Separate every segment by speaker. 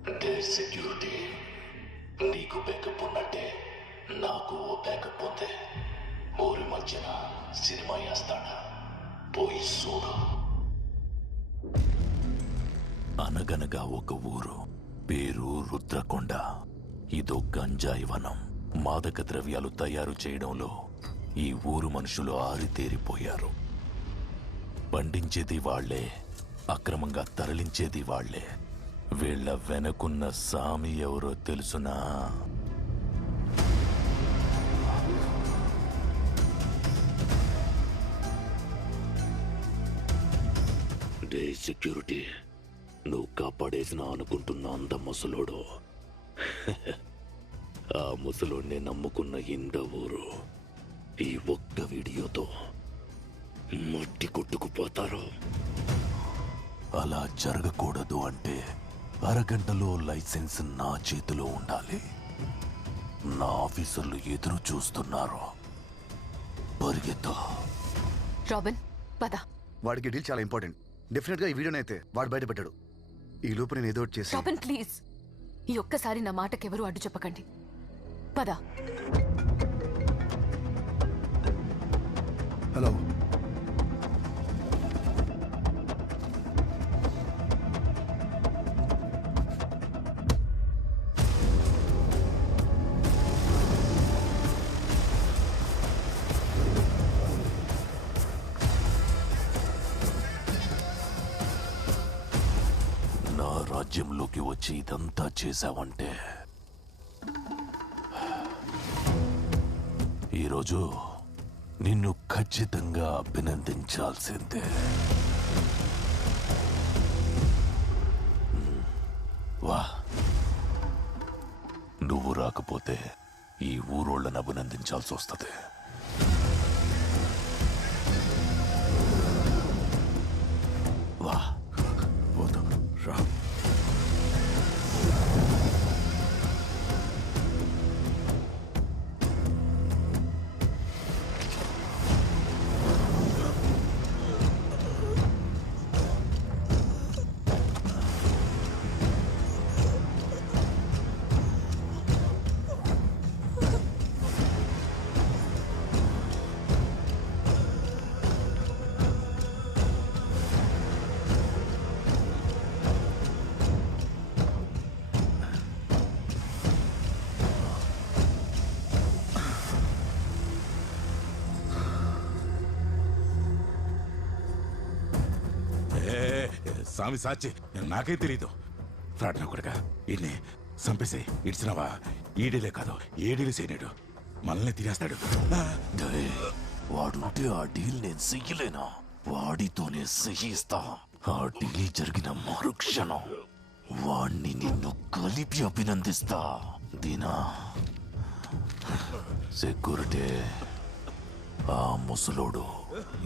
Speaker 1: Day security నీకు backup ఉన్నట్టే నాకు ఓ బ్యాకప్ ఉంది ఊరి మధ్యన సినిమా వేస్తాడా? పోయి చూడు. అనగనగా ఒక ఊరు పేరు రుద్రకొండ. ఇదో గంజాయి వనం మాదక ద్రవ్యాలు తయారు చేయడంలో ఈ ఊరు మనుషులు ఆరితేరిపోయారు. పండించేది వాళ్ళే అక్రమంగా తరలించేది వాళ్ళే. వీళ్ళ వెనకున్న సామి ఎవరో తెలుసునా? డే సెక్యూరిటీ నువ్వు కాపాడేసిన అనుకుంటున్న అంత ముసలోడు. ఆ ముసలోడిని నమ్ముకున్న ఇంద ఊరు ఈ ఒక్క వీడియోతో మట్టి కొట్టుకుపోతారు. అలా జరగకూడదు అంటే అరగంటలో లైసెన్స్ నా చేతిలో ఉండాలి. నా ఆఫీసర్లు ఎదురు చూస్తున్నారు. పరిగెత్తా.
Speaker 2: రాబిన్ పద.
Speaker 3: వాడికి డీల్ చాలా ఇంపార్టెంట్. డెఫినెట్గా ఈ వీడియోనైతే వాడు బయట పెట్టాడు. ఈ లోపు నేను ఏదో ఒకటి చేసి
Speaker 2: రాబిన్ ప్లీజ్. ఈ ఒక్కసారి నా మాటకెవరూ అడ్డు చెప్పకండి. పద.
Speaker 3: హలో.
Speaker 1: రాజ్యంలోకి వచ్చి ఇదంతా చేశావంటే? ఈరోజు నిన్ను ఖచ్చితంగా అభినందించాల్సిందే. వా. నువ్వు రాకపోతే ఈ ఊరోళ్ళని అభినందించాల్సి వస్తుంది.
Speaker 4: స్వామి సాచి నాకే తెలీదు. ఫ్రాడ్ నా కొడుక ఈయన్ని చంపేసే ఇడిచినవా ఈడీలే కాదు ఏడీలు చేయలేడు మనల్ని తినేస్తాడు.
Speaker 1: వాడుంటే ఆ డీల్ నేను చెయ్యలేనా? వాడితోనే సహిస్తా ఆ డీల్ జరిగిన మరుక్షణం వాణ్ణి నిన్ను కలిపి అభినందిస్తా. దీనా. సెక్యూరిటీ. ఆ ముసలోడు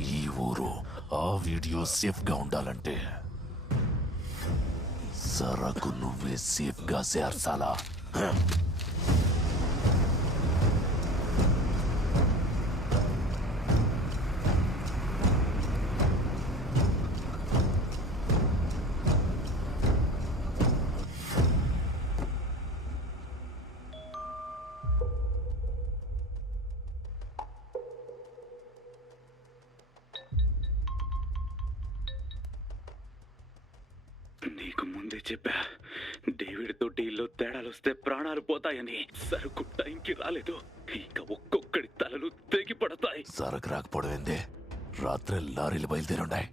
Speaker 1: ఈ ఊరు ఆ వీడియో సేఫ్గా ఉండాలంటే సరకు నువ్వే సేఫ్గా చేర్చాలా
Speaker 5: నీకు ముందే చెప్పా. డేవిడ్తో డీల్లో తేడాలు వస్తే ప్రాణాలు పోతాయని సరుకు టైంకి రాలేదు. ఇంకా ఒక్కొక్కడి తలలు తెగి పడతాయి.
Speaker 1: సరకు రాకపోవడం ఏందే? రాత్రి లారీలు బయలుదేరుండాయి.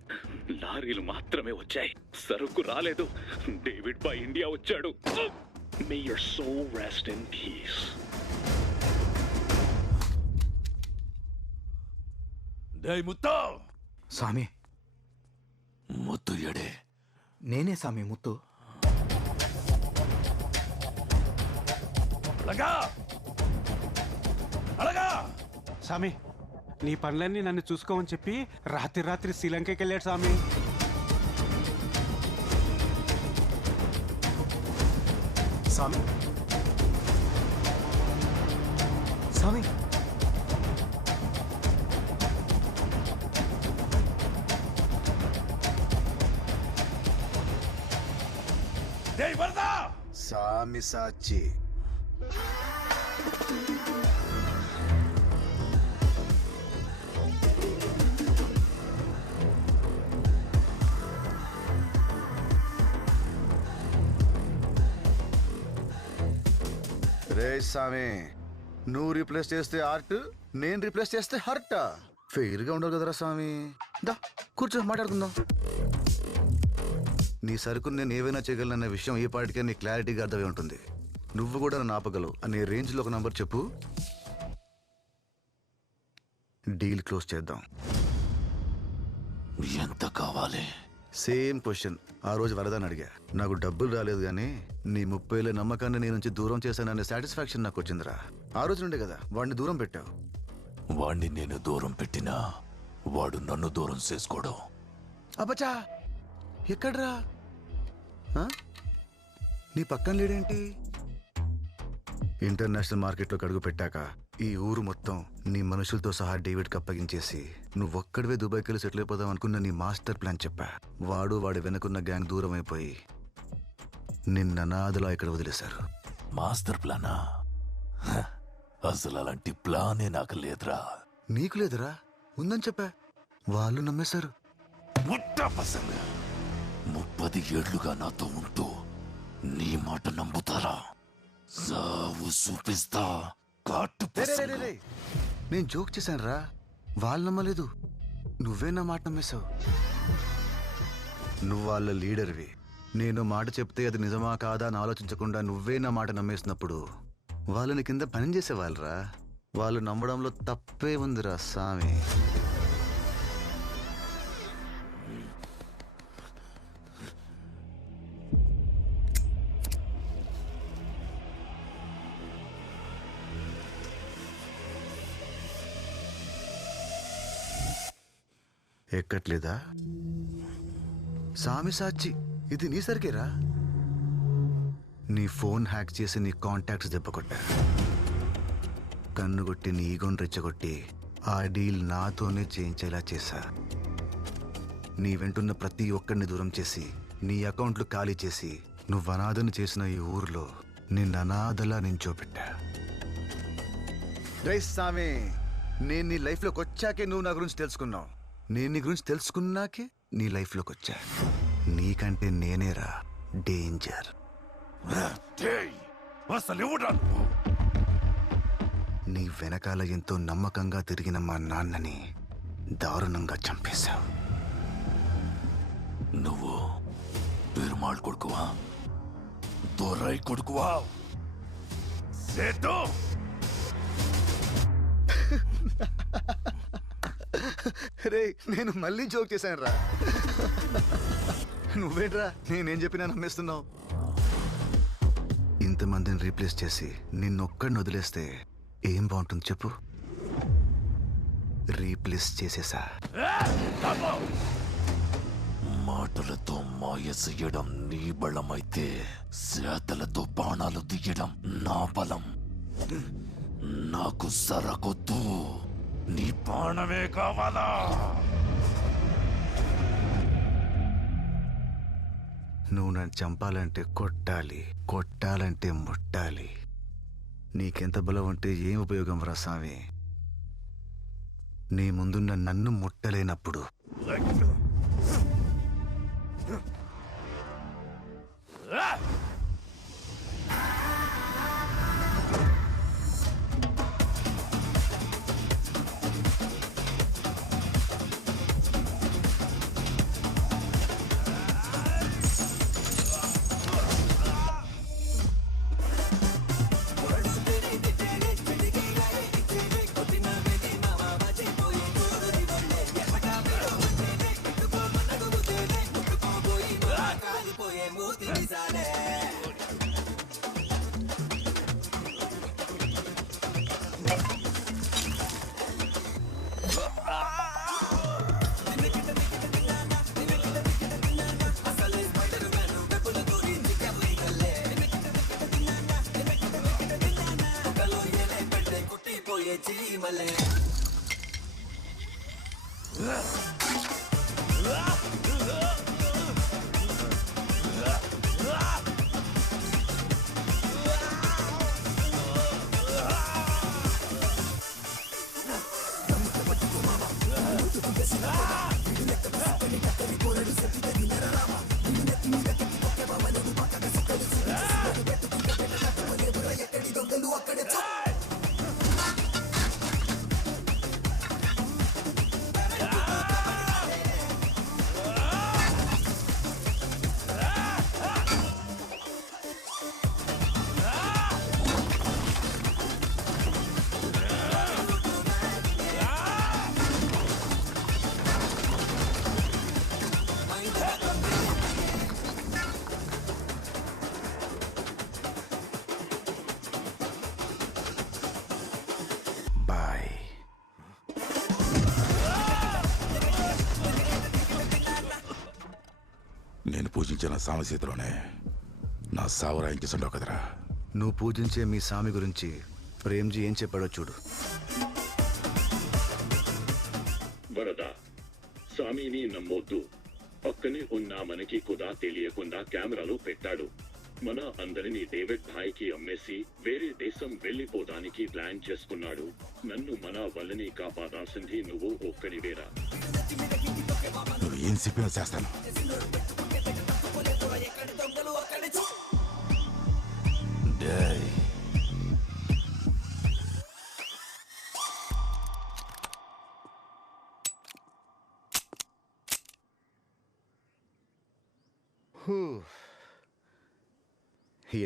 Speaker 5: లారీలు మాత్రమే వచ్చాయి. సరుకు రాలేదు. డేవిడ్ బై ఇండియా వచ్చాడు. May your soul rest in peace
Speaker 1: డేయ్ ముత్తా!
Speaker 6: స్వామి.
Speaker 1: ముత్తు ఎడే
Speaker 6: నేనే స్వామి ముత్తు.
Speaker 1: అలాగా! అలాగా!
Speaker 7: స్వామి నీ పనులన్నీ నన్ను చూసుకోమని చెప్పి రాత్రి రాత్రి శ్రీలంకకి వెళ్ళాడు స్వామి
Speaker 6: స్వామి స్వామి
Speaker 3: సామి సాచి. రే సామి నువ్వు రీప్లేస్ చేస్తే ఆర్ట్ నేను రీప్లేస్ చేస్తే హర్ట్ ఫెయిర్గా ఉండవు కదరా స్వామి దా కూర్చో మాట్లాడుకుందాం. నీ సరుకు నేను ఏవైనా చేయగలనన్న విషయం ఈ పాటికే నీ క్లారిటీగా అర్థమై ఉంటుంది. నువ్వు కూడా నన్ను ఆపగలవు. అనే రేంజ్లో ఒక నంబర్ చెప్పు. డీల్ క్లోజ్ చేద్దాం.
Speaker 1: ఎంత కావాలి?
Speaker 3: Same question. ఆ రోజు వరదని అడిగా. నాకు డబ్బులు రాలేదు కానీ నీ ముప్పై ఏళ్ళ నమ్మకాన్ని నీ నుంచి దూరం చేశాననే సాటిస్ఫాక్షన్ నాకు వచ్చిందిరా. ఆ రోజు నుండే కదా వాడిని దూరం పెట్టావు.
Speaker 1: వాణ్ణి నేను దూరం పెట్టినా వాడు నన్ను దూరం చేసుకోవడం
Speaker 3: అబ్బచా ఎక్కడ్రా? ఆ? నీ పక్కన లేడేంటి? ఇంటర్నేషనల్ మార్కెట్లోకి అడుగు పెట్టాక ఈ ఊరు మొత్తం నీ మనుషులతో సహా డేవిడ్కి అప్పగించేసి నువ్వొక్కడివే దుబాయ్కి వెళ్ళి సెటిల్ అయిపోదాం అనుకున్న నీ మాస్టర్ ప్లాన్ చెప్పా. వాడు వాడి వెనుకున్న గ్యాంగ్ దూరం అయిపోయి నిన్న అనాథలా ఇక్కడ వదిలేశారు.
Speaker 1: మాస్టర్ ప్లానా? హ, అసలు అలాంటి ప్లానే నాకు లేదురా.
Speaker 3: నీకు లేదురా? ఉందని చెప్పా. వాళ్ళు నమ్మేశారు.
Speaker 1: ముట్టా పసంగ. ముప్పది ఏళ్ళుగా నాతో ఉంటూ నీ మాట నమ్ముతారా? సావు చూపిస్తా కాటు.
Speaker 3: నేను జోక్ చేశాను రా వాళ్ళు నమ్మలేదు. నువ్వే నా మాట నమ్మేశావు. నువ్వు వాళ్ళ లీడర్వి. నేను మాట చెప్తే అది నిజమా కాదా అని ఆలోచించకుండా నువ్వే నా మాట నమ్మేసినప్పుడు వాళ్ళని కింద పని చేసేవాళ్ళరా వాళ్ళు నమ్మడంలో తప్పే ఉందిరా సామి. ఎక్కట్లేదా? సామి సాచి ఇది నీ సరికేరా? నీ ఫోన్ హ్యాక్ చేసి నీ కాంటాక్ట్స్ దెబ్బకొట్టా కన్ను కొట్టి నీ ఈగోని రెచ్చగొట్టి ఆ డీల్ నాతోనే చేయించేలా చేశా. నీ వెంటున్న ప్రతి ఒక్కరిని దూరం చేసి నీ అకౌంట్లు ఖాళీ చేసి నువ్వు అనాథను చేసిన ఈ ఊరిలో నిన్న అనాథలా నించోపెట్టా రైస్ సామి నేను నీ లైఫ్లోకి వచ్చాకే నువ్వు నా గురించి తెలుసుకున్నావు. నేను నీ గురించి తెలుసుకున్నాకే నీ లైఫ్లోకి వచ్చా. నీకంటే నేనేరా డేంజర్? నీ వెనకాల ఎంతో నమ్మకంగా తిరిగిన మా నాన్నని దారుణంగా చంపేశావు.
Speaker 1: నువ్వు పెరుమాళ్ కొడుకువా? దొరై కొడుకువా? సేటు
Speaker 3: రే నేను మళ్ళీ జోక్ చేశాను రా నువ్వేంట్రా? నేనేం చెప్పినా నమ్మేస్తున్నావు? ఇంతమందిని రీప్లేస్ చేసి నిన్నొక్కడిని వదిలేస్తే ఏం బాగుంటుంది చెప్పు? రీప్లేస్ చేసేసా.
Speaker 1: మాటలతో మాయ చెయ్యడం నీ బలమైతే చేతలతో బాణాలు తీయడం నా బలం. నాకు సరకొద్దు. నీ బాణమే కావాలా?
Speaker 3: నువ్వు నన్ను చంపాలంటే కొట్టాలి కొట్టాలంటే ముట్టాలి. నీకెంత బలం ఉంటే ఏం ఉపయోగం రా స్వామి నీ ముందున్న నన్ను ముట్టలేనప్పుడు.
Speaker 4: చేయి మలే పూజించిన సామసీతలోనే నా సావరాయించేసండవు కదరా.
Speaker 3: నువ్వు పూజించే మీ స్వామి గురించి ప్రేమ్జీ ఏం చెప్పాడో చూడు.
Speaker 8: వరద స్వామిని నమ్మొద్దు. పక్కనే ఉన్న మనకి కూడా తెలియకుండా కెమెరాలు పెట్టాడు. మన అందరినీ డేవిడ్ భాయ్కి అమ్మేసి వేరే దేశం వెళ్ళిపోవడానికి ప్లాన్ చేసుకున్నాడు. నన్ను మన వల్లని కాపాడాల్సింది నువ్వు ఒక్కడివేరా.
Speaker 4: నువ్వు ఏం చెప్పినా చేస్తాను.
Speaker 1: day.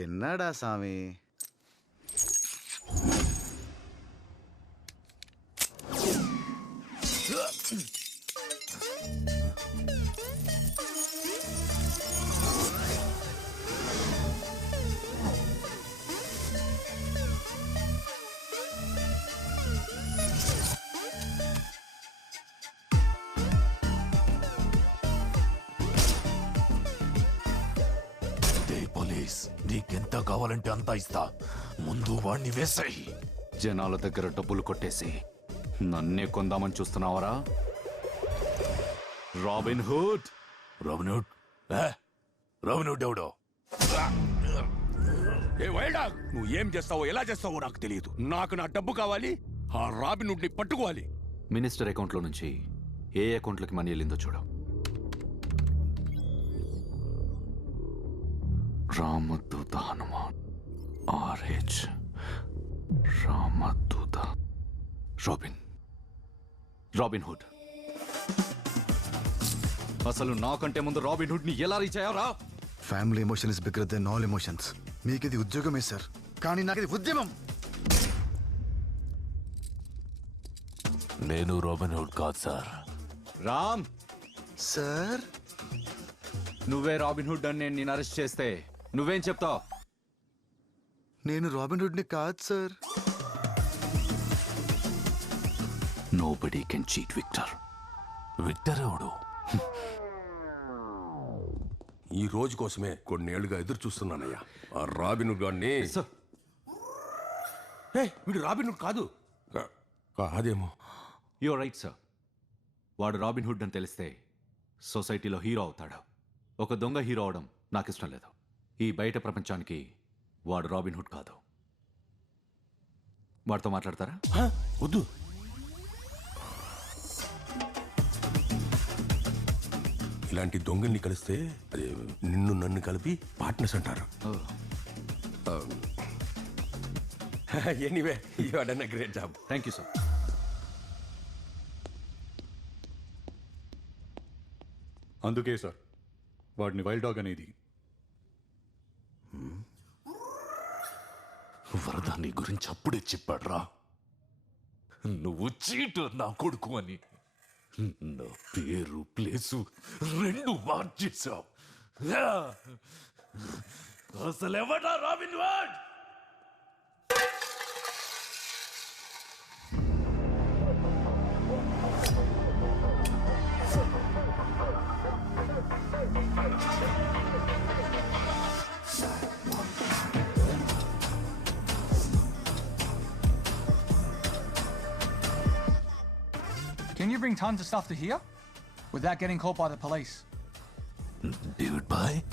Speaker 1: என்னடா சாமி కావాలంటే అంత ఇస్తా. ముందు వాణ్ణి వేసాయి.
Speaker 9: జనాల దగ్గర డబ్బులు కొట్టేసి నన్నే కొందామని చూస్తున్నావరా? Robin Hood!
Speaker 1: రాబిన్హుడ్ ఏ? రాబిన్హుడ్ ఎవడో?
Speaker 10: ఏ వైల్డ్ డాగ్ నువ్వు ఏం చేస్తావో ఎలా చేస్తావో నాకు తెలియదు. నాకు నా డబ్బు కావాలి ఆ రాబిన్ని పట్టుకోవాలి.
Speaker 9: మినిస్టర్ అకౌంట్లో నుంచి ఏ అకౌంట్లోకి మనీ వెళ్ళిందో చూడు. Ramaduta Hanuman. RH Ramaduta. Robin. Robin Hood. అసలు నాకంటే ముందు రాబిన్ హుడ్ని ఎలా రీచ్ అయ్యారా
Speaker 3: family emotion is bigger than all emotions మీకు ఇది ఉద్యోగమే సార్ కానీ నాకు ఇది ఉద్యమం.
Speaker 1: నేను రాబిన్హుడ్ కాదు సార్.
Speaker 9: రామ్!
Speaker 3: సార్
Speaker 9: నువ్వే రాబిన్ హుడ్ అని నేను అరెస్ట్ చేస్తే నువ్వేం చెప్తావు?
Speaker 3: నేను రాబిన్ హుడ్ని కాదు sir.
Speaker 9: Nobody can cheat Victor
Speaker 1: Victor ఎవడు?
Speaker 10: ఈ రోజు కోసమే కొన్నేళ్ళుగా ఎదురు చూస్తున్నానయ్యా ఆ రాబిన్ గాడిని ఏ, వీడు రాబిన్ కాదు. కాదేమో.
Speaker 9: యో రైట్ సార్ వాడు రాబిన్ హుడ్ అని తెలిస్తే సొసైటీలో హీరో అవుతాడు. ఒక దొంగ హీరో అవడం నాకు ఇష్టం లేదు. ఈ బయట ప్రపంచానికి వాడు రాబిన్ హుడ్ కాదు. వాడితో మాట్లాడతారా?
Speaker 10: హ? వద్దు. ఇలాంటి దొంగల్ని కలిస్తే అదే నిన్ను నన్ను కలిపి పార్ట్నర్స్ అంటారు. Anyway you great job
Speaker 9: thank you sir
Speaker 11: అందుకే సార్ వాడిని వైల్డ్ డాగ్ అనేది
Speaker 1: వరద నీ గురించి అప్పుడే చెప్పాడ్రా. నువ్వు చీటు నా కొడుకు అని నా పేరు ప్లేసు రెండు మార్చేశావు. అసలు ఎవడా రాబిన్ వాడ్?
Speaker 12: bring tons of stuff to here without getting caught by the police.
Speaker 1: Dude, bye.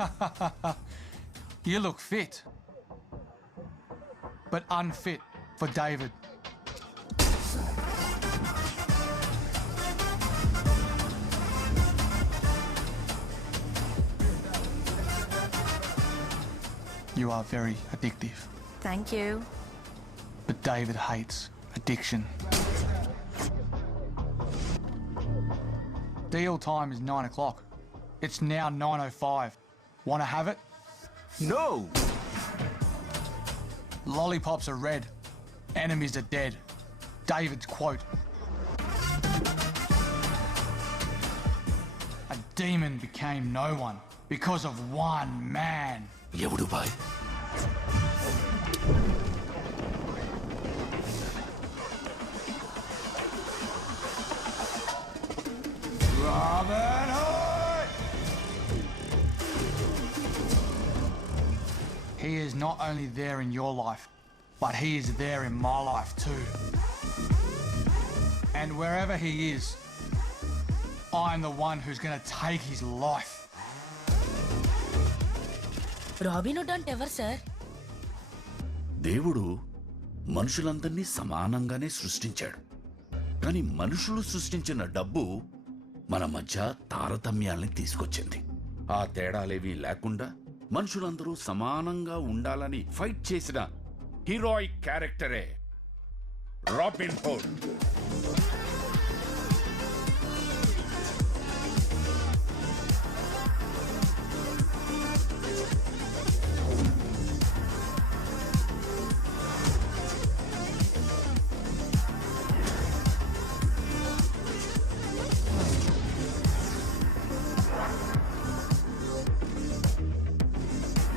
Speaker 12: you look fit but unfit for David. You are very addictive,
Speaker 13: Thank you.
Speaker 12: but David hates addiction. Deal time is nine o'clock. It's now 9.05. Want to have it?
Speaker 9: No!
Speaker 12: Lollipops are red. Enemies are dead. David's quote. A demon became no one because of one man. Yeah, what do I? Not only there in your life, but he is there in my life too. And wherever he is, I'm the one who's gonna take his life.
Speaker 13: Robin Hood అంటే ఎవరు sir
Speaker 10: దేవుడు మనుషులందరినీ సమానంగానే సృష్టించాడు కానీ మనుషులు సృష్టించిన డబ్బు మన మధ్య తారతమ్యాల్ని తీసుకొచ్చింది ఆ తేడాలేవీ లేకుండా మనుషులందరూ సమానంగా ఉండాలని ఫైట్ చేసిన హీరోయిక్ క్యారెక్టరే రాబిన్ హుడ్.